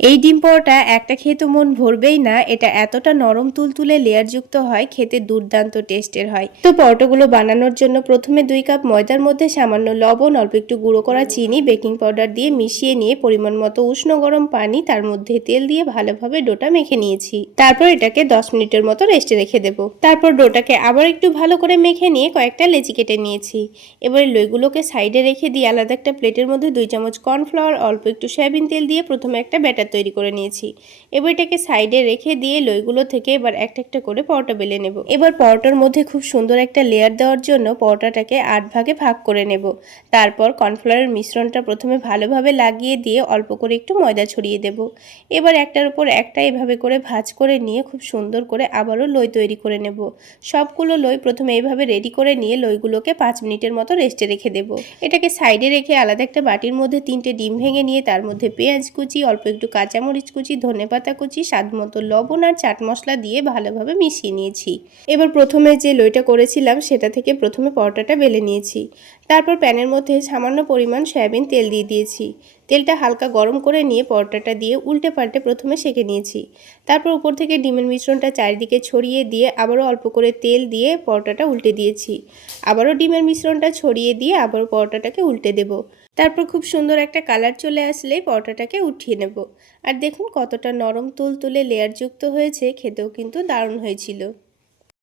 এই ডিম পরোটা একটা খেয়ে তো মন ভরবেই না, এটা এতটা নরম তুলতুলে লেয়ারযুক্ত হয়, খেতে দুর্দান্ত টেস্টের হয়। তো পরোটাগুলো বানানোর জন্য প্রথমে দুই কাপ ময়দার মধ্যে সামান্য লবণ, অল্প একটু গুঁড়ো করা চিনি, বেকিং পাউডার দিয়ে মিশিয়ে নিয়ে পরিমাণ মতো উষ্ণ গরম পানি, তার মধ্যে তেল দিয়ে ভালোভাবে ডোটা মেখে নিয়েছি। তারপর এটাকে দশ মিনিটের মতো রেস্টে রেখে দেব। তারপর ডোটাকে আবার একটু ভালো করে মেখে নিয়ে কয়েকটা লেচি কেটে নিয়েছি। এবারে লইগুলোকে সাইডে রেখে দিয়ে আলাদা একটা প্লেটের মধ্যে দুই চামচ কর্নফ্লাওয়ার, অল্প একটু সয়াবিন তেল দিয়ে প্রথমে একটা ব্যাটার তৈরি করে নিয়েছি। এবার এটাকে সাইডে রেখে দিয়ে লইগুলো থেকে এবার একটা একটা করে পরোটা বেলে নেব। এবার পরোটার মধ্যে খুব সুন্দর একটা লেয়ার দেওয়ার জন্য পরোটাটাকে আট ভাগে ভাগ করে নেব। তারপর কর্নফ্লাওয়ারের মিশ্রণটা প্রথমে ভালোভাবে লাগিয়ে দিয়ে অল্প করে একটু ময়দা ছড়িয়ে দেব। এবার একটার উপর একটা এভাবে করে ভাজ করে নিয়ে খুব সুন্দর করে আবারও লই তৈরি করে নেব। সবগুলো লই প্রথমে এইভাবে রেডি করে নিয়ে লইগুলোকে পাঁচ মিনিটের মতো রেস্টে রেখে দেব। এটাকে সাইডে রেখে আলাদা একটা বাটির মধ্যে তিনটে ডিম ভেঙে নিয়ে তার মধ্যে পেঁয়াজ কুচি, অল্প একটু কাঁচামরিচ কুচি ধনে পাতা কুচি, স্বাদ মতো লবণ আর চাট মশলা দিয়ে ভালোভাবে মিশিয়ে নিয়েছি। এবার প্রথমে যে লইটা করেছিলাম, সেটা থেকে প্রথমে পরোটাটা বেলে নিয়েছি। তারপর প্যানের মধ্যে সামান্য পরিমাণ সয়াবিন তেল দিয়ে দিয়েছি। তেলটা হালকা গরম করে নিয়ে পরোটাটা দিয়ে উল্টে পাল্টে প্রথমে সেঁকে নিয়েছি। তারপর উপর থেকে ডিমের মিশ্রণটা চারিদিকে ছড়িয়ে দিয়ে আবারও অল্প করে তেল দিয়ে পরোটাটা উল্টে দিয়েছি। আবারও ডিমের মিশ্রণটা ছড়িয়ে দিয়ে আবারও পরোটাটাকে উল্টে দেব। তারপর খুব সুন্দর একটা কালার চলে আসলেই পরোটাটাকে উঠিয়ে নেব। আর দেখুন কতটা নরম তুল তুলে লেয়ারযুক্ত হয়েছে, খেতেও কিন্তু দারুণ হয়েছিল।